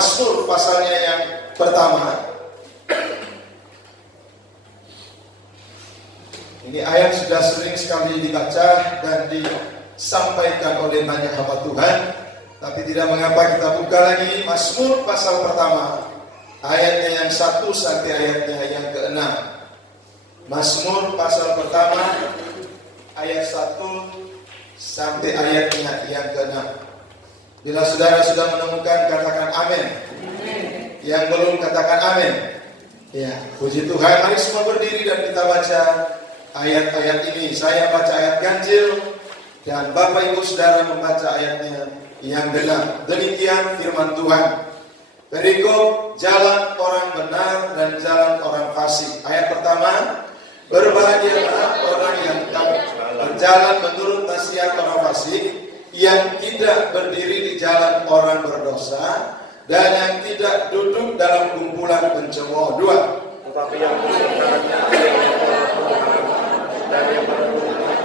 Mazmur pasalnya yang pertama. Ini ayat sudah sering sekali dibaca dan disampaikan oleh banyak hamba Tuhan, tapi tidak mengapa kita buka lagi Mazmur pasal pertama, ayatnya yang 1 sampai ayatnya yang ke-6. Mazmur pasal pertama, ayat 1 sampai ayatnya yang ke-6. Bila saudara sudah menemukan, katakan amin. Yang belum, katakan amin. Ya, puji Tuhan. Mari semua berdiri dan kita baca ayat-ayat ini. Saya baca ayat ganjil dan Bapak Ibu Saudara membaca ayatnya yang genap. Demikian firman Tuhan. Perikop jalan orang benar dan jalan orang fasik. Ayat pertama, berbahagialah orang yang berjalan menurut nasihat orang fasik, yang tidak berdiri di jalan orang berdosa, dan yang tidak duduk dalam kumpulan pencemooh. 2. Tetapi yang bersekarangnya dan yang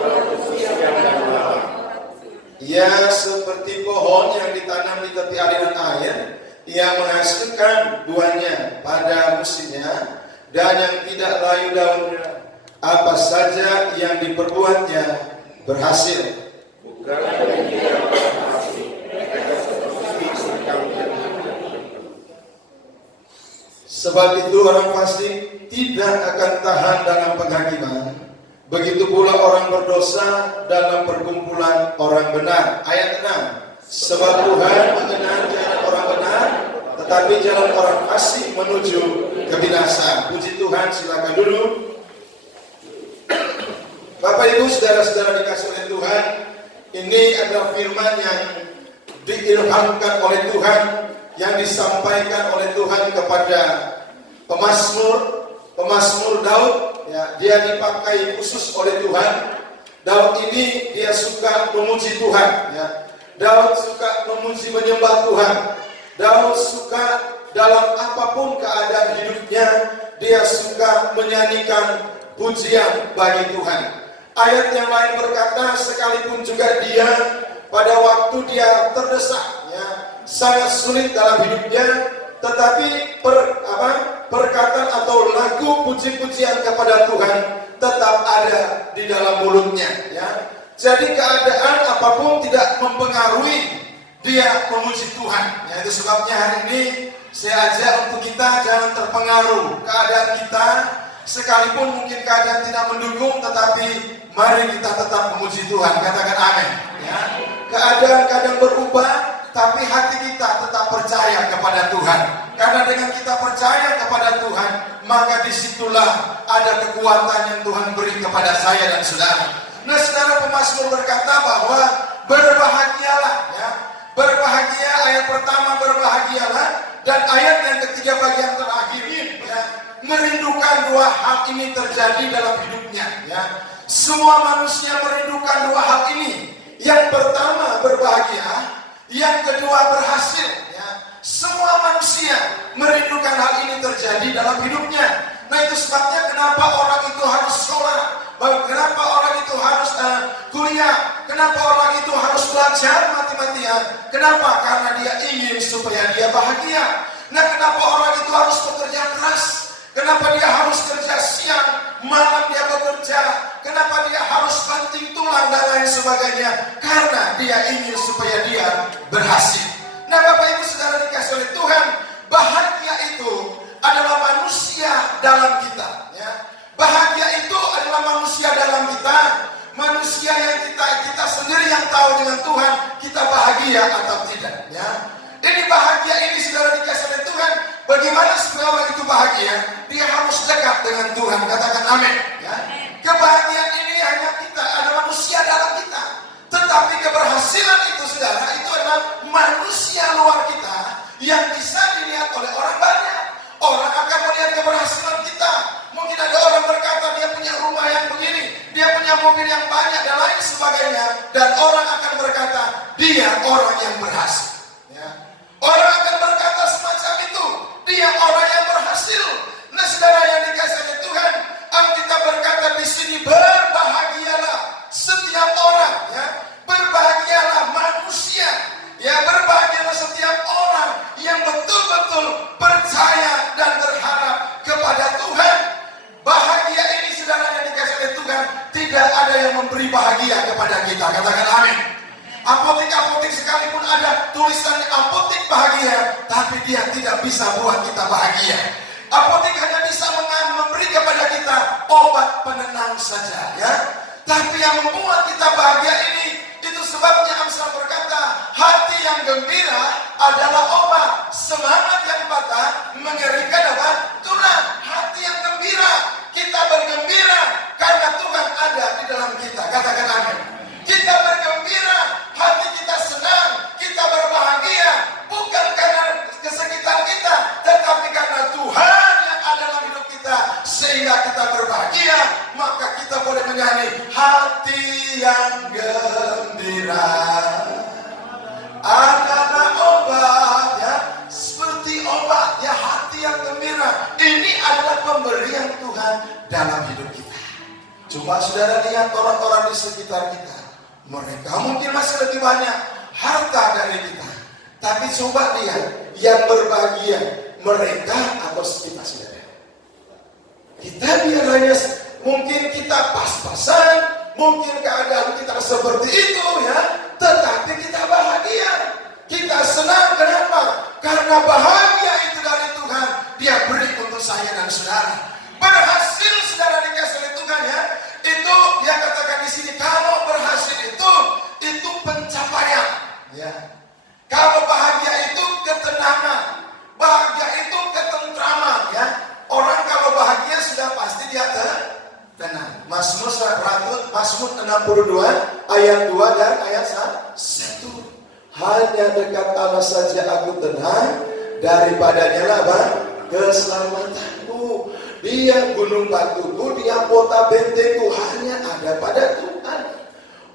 berposisi yang dan malam. Ia seperti pohon yang ditanam di tepi aliran air, ia menghasilkan buahnya pada musimnya, dan yang tidak layu daunnya. Apa saja yang diperbuatnya berhasil. Bukan demikian berhasil. Mereka seperti sekam. Sebab itu orang fasik tidak akan tahan dalam penghakiman. Begitu pula orang berdosa dalam perkumpulan orang benar. Ayat 6. Sebab Tuhan mengenal jalan orang benar, tetapi jalan orang fasik menuju kebinasaan. Puji Tuhan, silakan duduk. Bapak Ibu saudara-saudara dikasih oleh Tuhan, ini adalah firman yang diilhamkan oleh Tuhan, yang disampaikan oleh Tuhan kepada pemazmur Daud. Ya, dia dipakai khusus oleh Tuhan. Daud ini dia suka memuji Tuhan. Ya. Daud suka memuji menyembah Tuhan. Daud suka dalam apapun keadaan hidupnya, dia suka menyanyikan pujian bagi Tuhan. Ayat yang lain berkata, sekalipun juga dia pada waktu dia terdesak, ya, sangat sulit dalam hidupnya, tetapi perkataan atau lagu puji-pujian kepada Tuhan tetap ada di dalam mulutnya. Ya. Jadi keadaan apapun tidak mempengaruhi dia memuji Tuhan. Ya, itu sebabnya hari ini saya ajak untuk kita jangan terpengaruh keadaan kita, sekalipun mungkin keadaan tidak mendukung, tetapi mari kita tetap memuji Tuhan. Katakan amin. Ya. Keadaan kadang berubah, tapi hati kita tetap percaya kepada Tuhan. Karena dengan kita percaya kepada Tuhan, maka disitulah ada kekuatan yang Tuhan beri kepada saya dan saudara. Nah, saudara, pemazmur berkata bahwa berbahagialah, ya. Berbahagia, ayat pertama berbahagialah, dan ayat yang ketiga bagian terakhir ini, ya, merindukan dua hal ini terjadi dalam hidupnya. Ya. Semua manusia merindukan dua hal ini. Yang pertama berbahagia, yang kedua berhasil. Ya. Semua manusia merindukan hal ini terjadi dalam hidupnya. Nah, itu sebabnya kenapa orang itu harus sekolah, kenapa orang itu harus kuliah, kenapa orang itu harus belajar mati-matian. Kenapa? Karena dia ingin supaya dia bahagia. Nah, kenapa orang itu harus bekerja keras? Kenapa dia harus kerja siang, malam dia bekerja? Kenapa dia harus banting tulang dan lain sebagainya? Karena dia ingin supaya dia berhasil. Nah, Bapak Ibu Saudara dikasih oleh Tuhan, bahagia itu adalah manusia dalam kita. Ya. Bahagia itu adalah manusia dalam kita. Manusia yang kita sendiri yang tahu dengan Tuhan, kita bahagia atau tidak. Ya. Ini bahagia ini saudara dikasih oleh Tuhan. Bagaimana seorang itu bahagia? Dia harus dekat dengan Tuhan. Katakan amin. Ya. Kebahagiaan ini hanya kita, ada manusia dalam kita. Tetapi keberhasilan itu saudara, itu adalah manusia luar kita yang bisa dilihat oleh orang banyak. Orang akan melihat keberhasilan kita. Mungkin ada orang berkata dia punya rumah yang begini, dia punya mobil yang banyak dan lain sebagainya. Dan orang akan berkata dia orang yang berhasil. Ya. Orang akan berkata semacam itu, dia orang yang berhasil. Nah, saudara yang dikasihi oleh Tuhan, Alkitab berkata di sini berbahagialah setiap orang, ya, berbahagialah manusia, ya, berbahagialah setiap ada tulisannya apotek bahagia, tapi dia tidak bisa buat kita bahagia. Apotek hanya bisa memberi kepada kita obat penenang saja, ya. Tapi yang membuat kita bahagia ini, itu sebabnya Amsal berkata, hati yang gembira adalah obat, semangat yang patah mengerikan apa? Tulang. Hati yang gembira, kita bergembira karena Tuhan ada di dalam kita. Katakan amin. Kita bergembira, hati kita senang, kita berbahagia, bukan karena kesekitar kita, tetapi karena Tuhan yang ada dalam hidup kita, sehingga kita berbahagia. Maka kita boleh menyanyi, hati yang gembira adalah obat, ya, seperti obat, ya, hati yang gembira. Ini adalah pemberian Tuhan dalam hidup kita. Coba saudara lihat orang-orang di sekitar kita, mereka mungkin masih lebih banyak harta dari kita, tapi coba lihat yang berbahagia, mereka atau kita, saudara. Kita biar hanya mungkin kita pas-pasan, mungkin keadaan kita seperti itu, ya, tetapi kita bahagia, kita senang. Kenapa? Karena bahagia itu dari Tuhan. Dia beri untuk saya dan saudara. Berhasil saudara dikasih oleh Tuhan, ya. Itu dia katakan di sini, kalau berhasil itu pencapaian, ya. Kalau bahagia itu ketenangan, bahagia itu ketentraman, ya. Orang kalau bahagia sudah pasti dia tenang. Mazmur 62 ayat 2 dan ayat 1. Hanya dekat Allah saja aku tenang, daripadanya lah bang keselamatanku. Dia gunung batuku, dia kota bentengku, hanya ada pada Tuhan.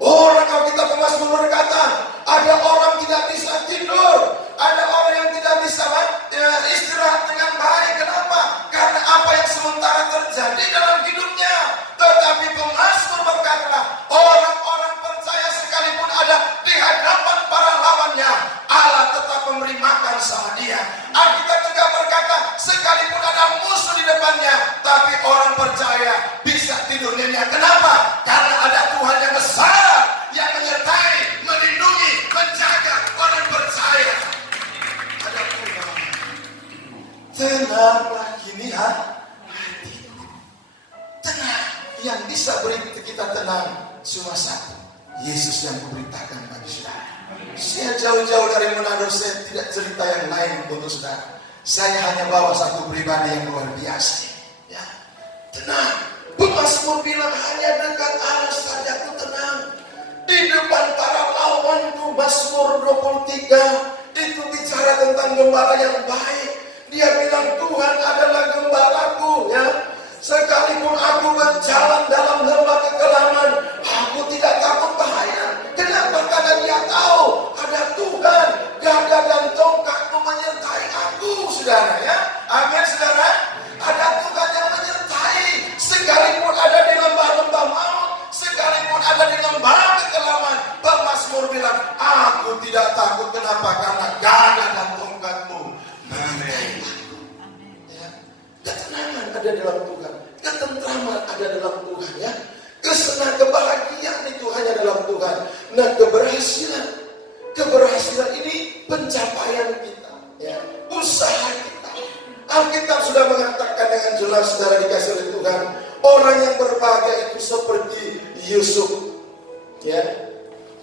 Orang, kalau kita Mazmur berkata, ada orang tidak bisa tidur, ada orang yang tidak bisa istirahat dengan baik. Kenapa? Karena apa yang sementara terjadi dalam hidupnya. Tetapi pemazmur berkata, orang-orang percaya sekalipun ada di hadapan para lawannya, Allah tetap memberi makan sama dia. Alkitab juga berkata, sekalipun ada musuh di depannya, tapi orang percaya bisa tidur nyenyak. Kenapa? Karena ada Tuhan yang besar, yang menyertai, melindungi, menjaga orang percaya. Ada Tuhan. Tenanglah kini hatiku. Tenang. Yang bisa beri kita tenang cuma satu, Yesus yang memberitakan bagi saudara. Saya jauh-jauh dari Manado, saya tidak cerita yang lain untuk saudara. Saya hanya bawa satu pribadi yang luar biasa, ya. Tenang. Pemazmur bilang, hanya dekat Allah saja aku tenang, di depan para lawanku. Mazmur 23 itu bicara tentang gembala yang baik. Dia bilang, Tuhan adalah gembalaku, ya. Sekalipun aku berjalan dalam lembah kekelaman, aku tidak takut bahaya. Kenapa? Karena dia tahu ada Tuhan, gada dan tongkatmu menyertai aku, saudara, ya. Amin, saudara. Ada Tuhan yang menyertai. Sekalipun ada di lembah-lembah maut, sekalipun ada di lembah kekelaman, pemazmur bilang, aku tidak takut. Kenapa? Karena gada dan tongkatmu menyertai aku. Ya. Ketenangan ada dalam Tuhan, ketentraman ada dalam Tuhan, ya. Kesenangan, kebahagiaan itu hanya dalam Tuhan. Nah, keberhasilan ini pencapaian kita, ya, usaha kita. Alkitab sudah mengatakan dengan jelas, saudara dikasih oleh Tuhan, orang yang berbahagia itu seperti Yusuf, ya.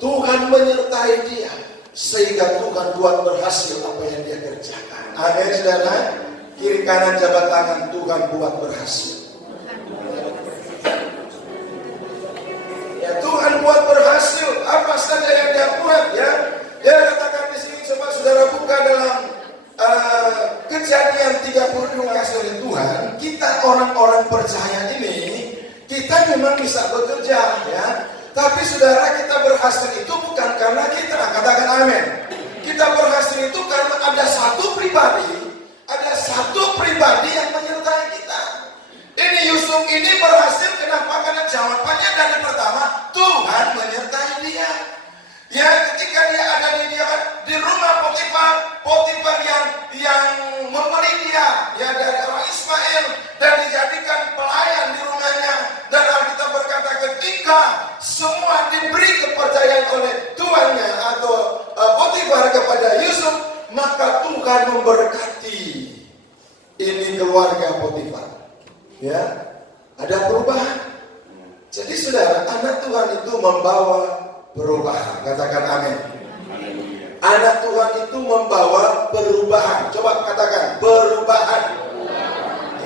Tuhan menyertai dia sehingga Tuhan buat berhasil apa yang dia kerjakan. Amin, saudara. Kiri kanan jabat tangan, Tuhan buat berhasil. Ya, Tuhan buat berhasil apa saja yang dia buat, ya. Dia katakan di sini, coba saudara buka dalam Kejadian 32 kasih oleh Tuhan. Kita orang-orang percaya ini, kita memang bisa bekerja, ya. Tapi saudara, kita berhasil itu bukan karena kita, katakan amin. Kita berhasil itu karena ada satu pribadi yang menyertai kita. Ini Yusuf ini berhasil, kenapa? Karena jawabannya dari pertama, Tuhan menyertai dia. Ya, ketika dia ada di rumah Potifar yang membeli dia, ya, dari orang Ismail, dan dijadikan pelayan di rumahnya. Dan Alkitab berkata, ketika semua diberi kepercayaan oleh tuannya atau Potifar kepada maka Tuhan memberkati ini keluarga Potifar. Ya, ada perubahan. Jadi saudara, anak Tuhan itu membawa perubahan. Katakan amin. Anak Tuhan itu membawa perubahan. Coba katakan perubahan.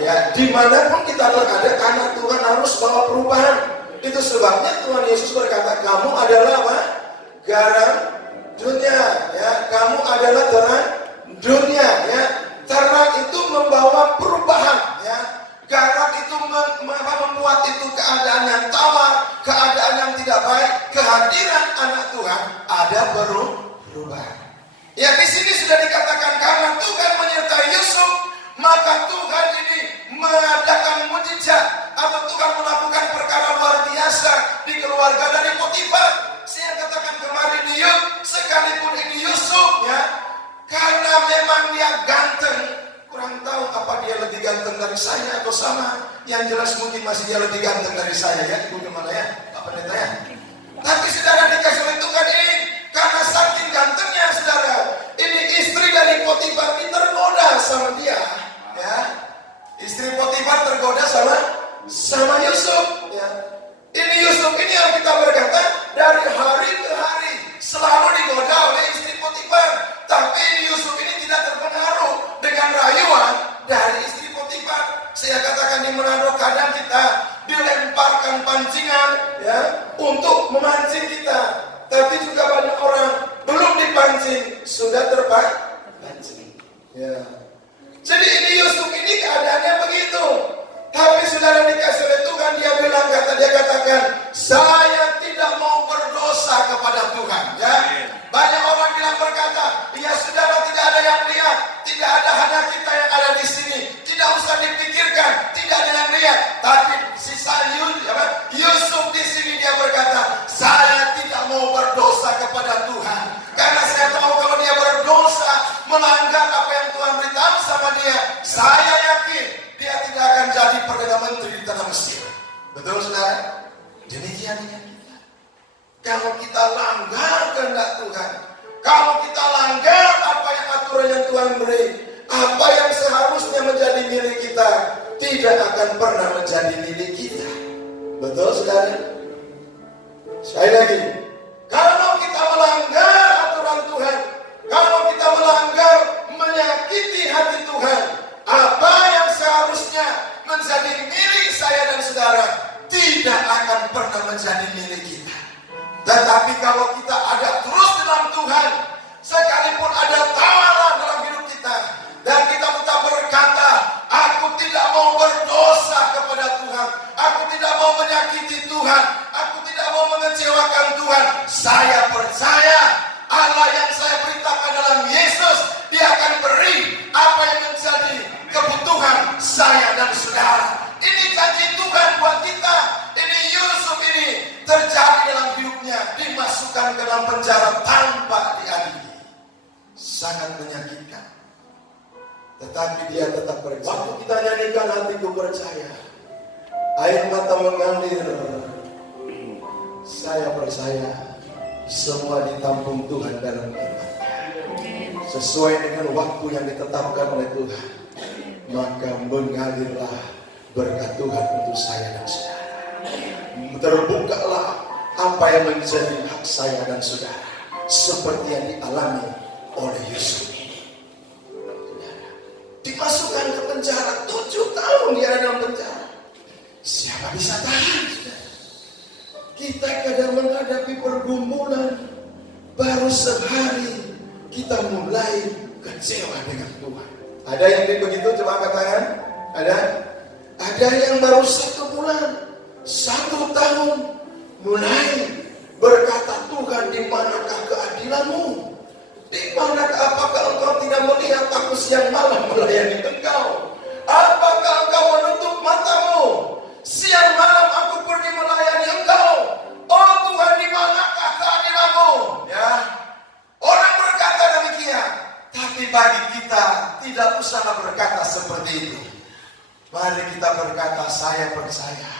Ya, dimanapun kita berada, anak Tuhan harus bawa perubahan. Itu sebabnya Tuhan Yesus berkata, kamu adalah apa? Garam dunia. Ya, kamu adalah terang dunia. Ya, terang itu membawa perubahan. Ya, garam itu membuat itu keadaan yang tawar, keadaan yang tidak baik. Kehadiran anak Tuhan ada perubahan. Ya, di sini sudah dikatakan karena Tuhan menyertai Yusuf, maka Tuhan ini mengadakan mujizat atau Tuhan melakukan perkara luar biasa di keluarga dari Potifar. Saya katakan kemarin di sekalipun ini Yusuf, ya, karena memang dia ganteng, kurang tahu apa dia lebih ganteng dari saya atau sama. Yang jelas mungkin masih dia lebih ganteng dari saya, ya, Ibu Gimana ya, Pak Pendeta ya. Tapi saudara dikasih oleh Tuhan ini, karena saking gantengnya saudara, ini istri dari Potifar ini tergoda sama dia, ya. Istri Potifar tergoda sama Yusuf, ya. Ini Yusuf ini yang kita berkata dari hari ke hari selalu digoda oleh istri Potifar. Tapi ini Yusuf ini tidak terpengaruh dengan rayuan dari istri Potifar. Saya katakan di Manado kadang kita dilemparkan pancingan, ya, untuk memancing kita. Tapi juga banyak orang belum dipancing sudah terpancing. Ya. Jadi ini Yusuf ini keadaannya begitu. Tapi saudara dikasih oleh Tuhan, dia bilang, dia katakan, saya tidak mau berdosa kepada Tuhan. Ya, banyak orang bilang berkata, ya saudara tidak ada yang lihat, tidak ada hanya kita yang ada di sini, tidak usah dipikirkan, tidak ada yang lihat. Tapi sisa Yusuf di sini dia berkata, saya tidak mau berdosa kepada Tuhan, karena saya tahu kalau dia berdosa melanggar apa yang Tuhan beritahu sama dia, saya yakin dia tidak akan jadi Perdana Menteri di tanah Mesir. Betul saudara? Demikiannya kita. Kalau kita langgar kehendak Tuhan, kalau kita langgar apa yang aturan yang Tuhan beri, apa yang seharusnya menjadi milik kita tidak akan pernah menjadi milik kita. Betul saudara? Sekali lagi, kalau kita melanggar aturan Tuhan, kalau kita melanggar menyakiti hati Tuhan, apa yang seharusnya menjadi milik saya dan saudara tidak akan pernah menjadi milik kita. Tetapi kalau kita ada terus dalam Tuhan, sekalipun ada tawaran dalam hidup kita, dan kita tetap berkata, aku tidak mau berdosa kepada Tuhan, aku tidak mau menyakiti Tuhan, aku tidak mau mengecewakan Tuhan. Saya percaya Allah yang saya beritakan dalam Yesus, dia akan beri apa yang menjadi kebutuhan saya dan saudara. Ini janji Tuhan buat kita. Ini Yusuf ini terjadi dalam hidupnya, dimasukkan ke dalam penjara tanpa diadili. Sangat menyakitkan. Tetapi dia tetap percaya. Waktu kita nyanyikan hatiku percaya, air mata mengalir, saya percaya semua ditampung Tuhan dalam iman. Sesuai dengan waktu yang ditetapkan oleh Tuhan, maka mengalirlah berkat Tuhan untuk saya dan saudara. Terbukalah apa yang menjadi hak saya dan saudara, seperti yang dialami oleh Yusuf ini. Dimasukkan ke penjara 7 tahun dia ada dalam penjara. Siapa bisa tahan? Kita kadang menghadapi pergumulan, baru sehari kita mulai kecewa dengan Tuhan. Ada yang begitu? Coba angkat tangan. Ada? Ada yang baru 1 bulan, 1 tahun mulai berkata, Tuhan, di manakah keadilanmu? Di manakah, apakah engkau tidak melihat aku siang malam melayani engkau? Apakah engkau menutup matamu? Siang malam aku pergi melayani engkau. Oh Tuhan, di manakah keadilanmu? Ya, orang berkata demikian. Tapi bagi kita tidak usah berkata seperti itu. Mari kita berkata, saya percaya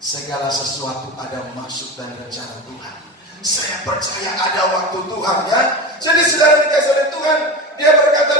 segala sesuatu ada maksud dan rencana Tuhan. Saya percaya ada waktu Tuhan, ya. Jadi saudara dikasih oleh Tuhan, dia berkata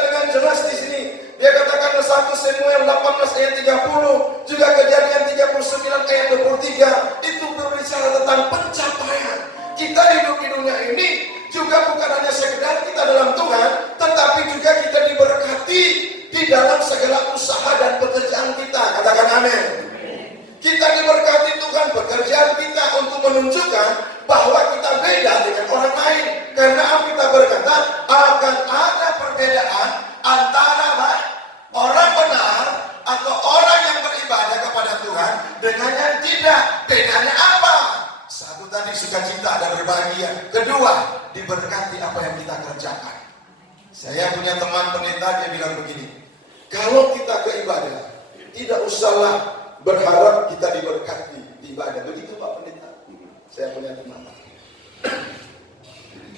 Saya punya teman pendeta, dia bilang begini, kalau kita ke ibadah, tidak usahlah berharap kita diberkati di ibadah. Begitu Pak Pendeta. Saya punya teman.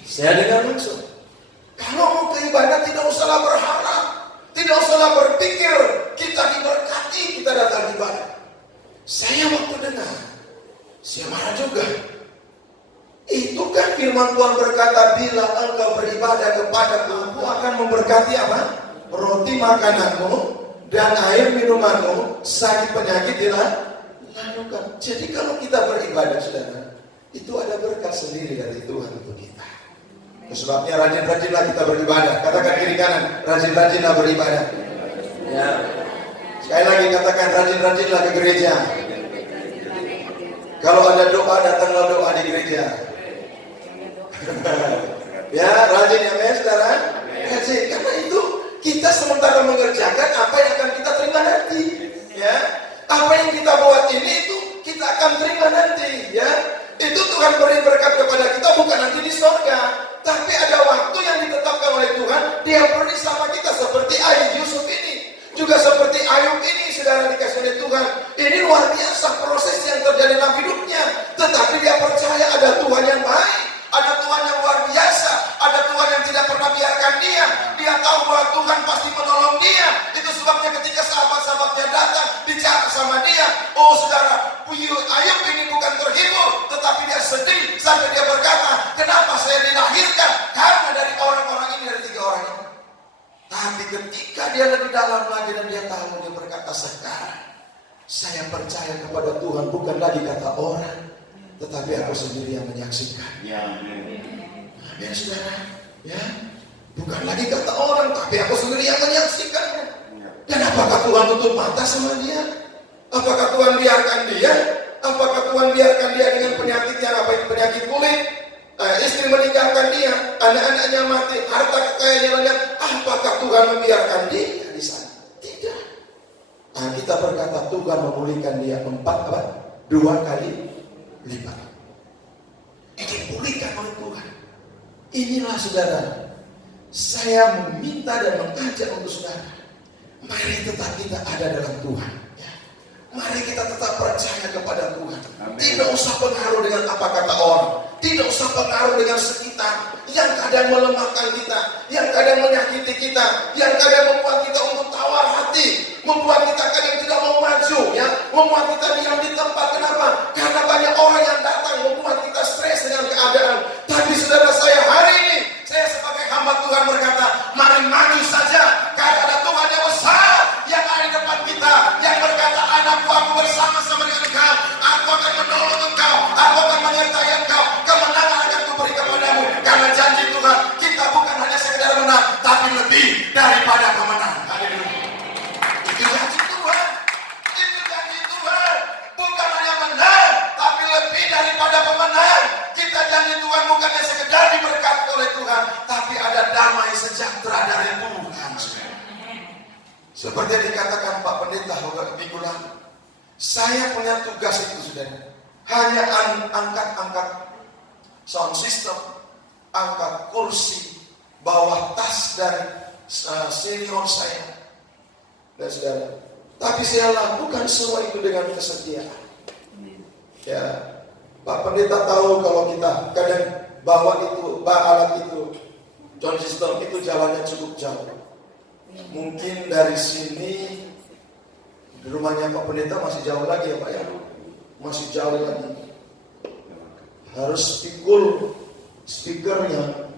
Saya dengar langsung, kalau mau ke ibadah tidak usahlah berharap, tidak usahlah berpikir kita diberkati, kita datang ibadah. Saya waktu dengar, saya marah juga. Itu kan firman Tuhan berkata, bila engkau beribadah kepada Aku akan memberkati apa? Roti makananmu dan air minumanmu, sakit penyakit dilakukan. Jadi kalau kita beribadah, saudara, itu ada berkat sendiri dari Tuhan untuk kita. Sebabnya rajin-rajinlah kita beribadah. Katakan kiri kanan, rajin-rajinlah beribadah. Ya. Sekali lagi katakan, rajin-rajinlah ke gereja. Kalau ada doa, datanglah doa di gereja. Ya, rajin ya saudara. Rajin, karena itu kita sementara mengerjakan apa yang akan kita terima nanti. Ya, apa yang kita buat ini itu kita akan terima nanti. Ya, itu Tuhan beri berkat kepada kita bukan nanti di surga, tapi ada waktu yang ditetapkan oleh Tuhan. Dia beri sama kita seperti Ayub, Yusuf ini, juga seperti Ayub ini, saudara, dikasih oleh Tuhan. Ini luar biasa proses yang terjadi dalam hidupnya, tetapi dia percaya ada Tuhan yang baik, ada Tuhan yang luar biasa, ada Tuhan yang tidak pernah biarkan dia. Dia tahu bahwa Tuhan pasti menolong dia. Itu sebabnya ketika sahabat-sahabatnya datang bicara sama dia, oh saudara, Ayub ini bukan terhibur, tetapi dia sedih sampai dia berkata, kenapa saya dilahirkan? Karena dari orang-orang ini, dari 3 orang ini. Tapi ketika dia lebih dalam lagi dan dia tahu, dia berkata, sekarang saya percaya kepada Tuhan, bukan lagi kata orang, tetapi aku sendiri yang menyaksikan. Ya saudara, ya, bukan lagi kata orang, tapi aku sendiri yang menyaksikannya. Dan apakah Tuhan tutup mata sama dia? Apakah Tuhan biarkan dia? Apakah Tuhan biarkan dia dengan penyakit yang apa? Penyakit kulit, istri meninggalkan dia, anak-anaknya mati, harta kekayaannya lenyap. Apakah Tuhan membiarkan dia di sana? Tidak. Nah, kita berkata Tuhan memulihkan dia 2 kali lipat. Dipulihkan oleh Tuhan. Inilah saudara, saya meminta dan mengajak untuk saudara, mari tetap kita ada dalam Tuhan. Ya. Mari kita tetap percaya kepada Tuhan. Amin. Tidak usah pengaruh dengan apa kata orang, tidak usah pengaruh dengan sekitar yang kadang melemahkan kita, yang kadang menyakiti kita, yang kadang membuat kita untuk tawar hati, membuat kita kadang tidak mau maju, ya, membuat kita diam di tempat. Kenapa? Karena banyak orang yang datang membuat kita stres dengan keadaan. Tapi saudara, saya hari ini, saya sebagai hamba Tuhan berkata, mari maju saja, karena ada Tuhan yang besar yang ada di depan kita, yang berkata, anakku, aku bersama-sama dengan engkau, aku akan menolong engkau, aku akan menyertai engkau, kemenangan akan kuberi kepadamu. Karena janji Tuhan, kita bukan hanya sekedar menang, tapi lebih daripada pemenang. Itu janji Tuhan, itu janji Tuhan, bukan hanya menang, tapi lebih daripada pemenang. Kita janji Tuhan bukannya sekedar diberkati oleh Tuhan, tapi ada damai sejahtera dari Tuhan. Seperti yang dikatakan Pak Pendeta minggu lalu, saya punya tugas itu, saudara. Hanya angkat sound system, angkat kursi, bawah tas dari senior saya dan saudara. Tapi saya lakukan semua itu dengan kesetiaan. Ya, Pak Pendeta tahu kalau kita kadang bawa itu, alat itu, sound system itu jalannya cukup jauh. Mungkin dari sini di rumahnya Pak Pendeta masih jauh lagi ya Pak ya, masih jauh lagi. Harus pikul speakernya,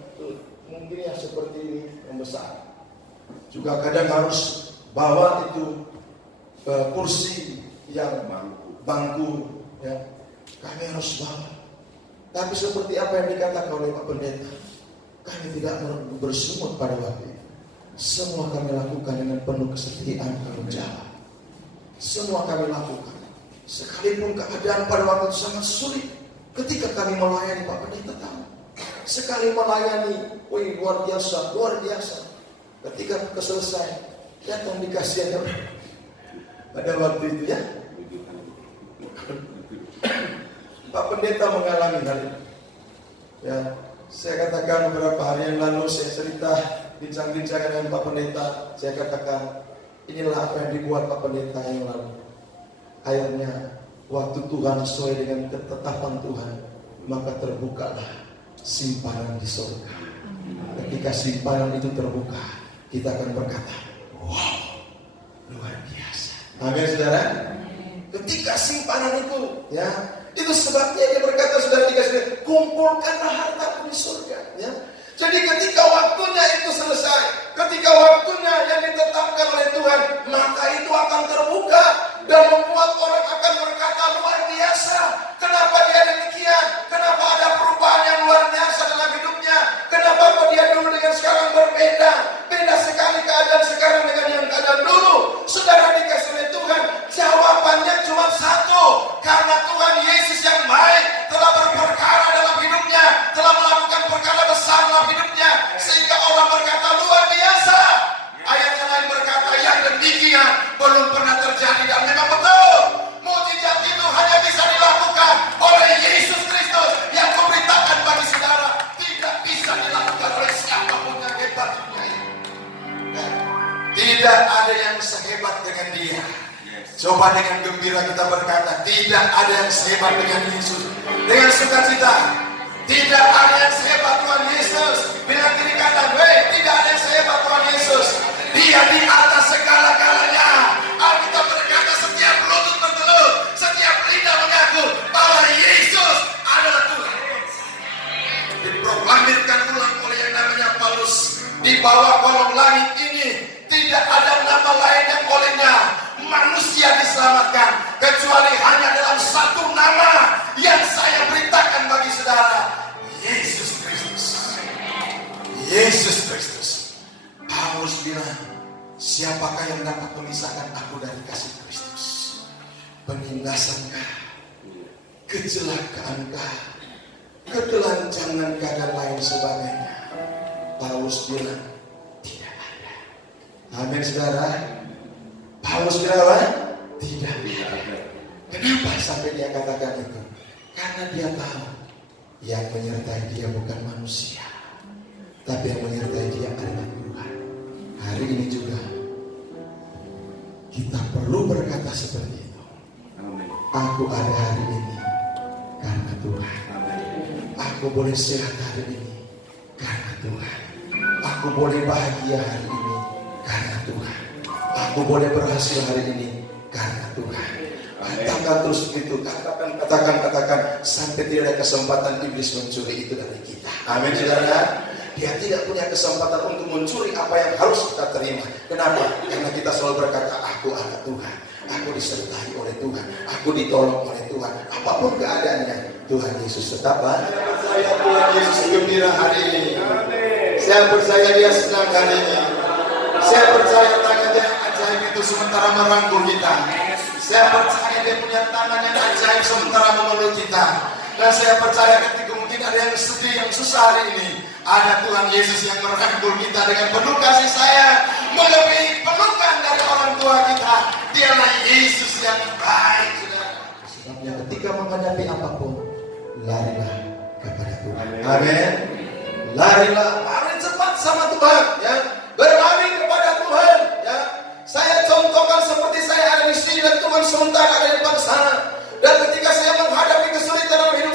mungkin ya seperti ini yang besar. Juga kadang harus bawa itu kursi yang bangku, ya. Kami harus bawa. Tapi seperti apa yang dikatakan oleh Pak Pendeta, kami tidak bersungut pada waktu itu. Semua kami lakukan dengan penuh kesetiaan tanggung jawab. Semua kami lakukan. Sekalipun keadaan pada waktu itu sangat sulit, ketika kami melayani Pak Pendeta tahu. Sekali melayani, luar biasa, luar biasa. Ketika selesai, datang dikasihnya pada waktu itu ya. Pak Pendeta mengalami hal itu. Ya, saya katakan beberapa hari yang lalu saya cerita bincang-bincang dengan Pak Pendeta, saya katakan, inilah apa yang dibuat Pak Pendeta yang lalu. Akhirnya waktu Tuhan sesuai dengan ketetapan Tuhan, maka terbukalah simpanan di surga. Ketika simpanan itu terbuka, kita akan berkata, wow, luar biasa. Amin, saudara. Ketika simpanan itu, ya, itu sebabnya dia berkata, saudara, kumpulkanlah hartaku di surga. Ya. Jadi ketika waktunya itu selesai, ketika waktunya yang ditetapkan oleh Tuhan, maka itu akan terbuka dan membuat orang akan berkata, luar biasa. Kenapa dia demikian? Kenapa ada perubahan yang luar biasa dalam hidupnya? Kenapa kok dia dulu dengan sekarang berbeda? Beda sekali keadaan sekarang dengan yang keadaan dulu. Saudara dikasih oleh Tuhan, jawabannya cuma satu. Karena Tuhan Yesus yang baik telah berperkara dalam hidupnya, telah melakukan perkara besar dalam hidupnya, sehingga orang berkata luar biasa. Ayat yang lain berkata yang demikian belum pernah terjadi, dan memang betul. Mukjizat itu hanya bisa dilakukan oleh Yesus Kristus yang memberitakan bagi saudara, tidak bisa dilakukan oleh siapapun yang hebat dunia ini. Dan tidak ada yang sehebat dengan Dia. Coba dengan gembira kita berkata, tidak ada yang sehebat dengan Yesus. Dengan sukacita, tidak ada yang sehebat Tuhan Yesus. Bila diri kata, tidak ada yang sehebat Tuhan Yesus. Dia di atas segala-galanya. Alkitab berkata, setiap lutut bertelut, setiap lidah mengaku bahwa Yesus adalah Tuhan. Diproklamirkan ulang oleh yang namanya Paulus, di bawah kolong langit ini tidak ada nama lain yang olehnya manusia diselamatkan, kecuali hanya dalam satu nama yang saya beritakan bagi saudara, Yesus Kristus. Yesus Kristus. Paulus bilang, siapakah yang dapat memisahkan aku dari kasih Kristus? Penindasankah, kecelakaankah, ketelanjangankah, dan lain sebagainya? Paulus bilang, tidak ada. Amin, saudara. Paulus bilang apa? Tidak ada. Kenapa sampai dia katakan itu? Karena dia tahu yang menyertai dia bukan manusia, tapi yang menyertai dia adalah Tuhan. Hari ini juga kita perlu berkata seperti itu. Aku ada hari ini karena Tuhan. Aku boleh sehat hari ini karena Tuhan. Aku boleh bahagia hari ini karena Tuhan. Aku boleh berhasil hari ini karena Tuhan. Katakan terus begitu, katakan sampai tidak ada kesempatan iblis mencuri itu dari kita. Amin, saudara. Dia tidak punya kesempatan untuk mencuri apa yang harus kita terima. Kenapa? Karena kita selalu berkata, aku ada Tuhan, aku disertai oleh Tuhan, aku ditolong oleh Tuhan. Apapun keadaannya, Tuhan Yesus tetap. Saya percaya Tuhan Yesus gembira hari ini. Saya percaya Dia senang hari ini. Saya percaya tangannya yang ajaib itu sementara merangkul kita. Saya percaya Dia punya tangan yang ajaib sementara memeluk kita. Dan saya percaya ketika mungkin ada yang sedih, yang susah hari ini, ada Tuhan Yesus yang merangkul kita dengan penuh kasih sayang, melebihi pelukan dari orang tua kita. Dialah Yesus yang baik, saudara. Sebabnya ketika menghadapi apapun, larilah kepada Tuhan. Amin. Larilah, lari cepat sama Tuhan, ya. Berlari kepada Tuhan, ya. Saya contohkan seperti saya ada di sini dan Tuhan sementara ada di depan sana. Dan ketika saya menghadapi kesulitan dalam hidup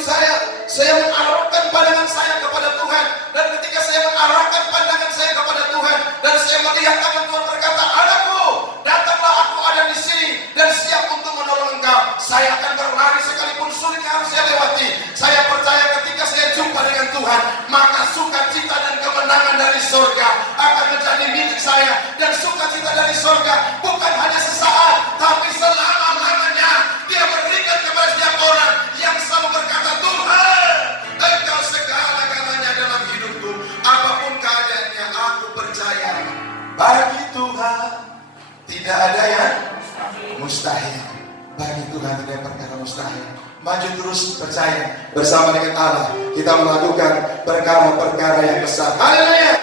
saya mengarahkan pandangan saya kepada Tuhan. Dan ketika saya mengarahkan pandangan saya kepada Tuhan, dan saya melihat tangan Tuhan berkata, anakku, datanglah, aku ada di sini dan siap untuk menolong engkau. Saya akan berlari sekalipun sulit yang harus saya lewati. Saya percaya ketika saya jumpa dengan Tuhan, maka sukacita dan kemenangan dari surga akan menjadi milik saya. Dan sukacita dari surga bukan hanya sesaat, tapi selama-lamanya. Dia berikan kepada setiap orang yang selalu berkata, Tuhan, Engkau segala-galanya dalam hidupku. Apapun keadaannya, aku percaya bagi Tuhan tidak ada yang mustahil. Bagi Tuhan tidak ada perkara mustahil. Maju terus percaya, bersama dengan Allah kita melakukan perkara-perkara yang besar. Haleluya.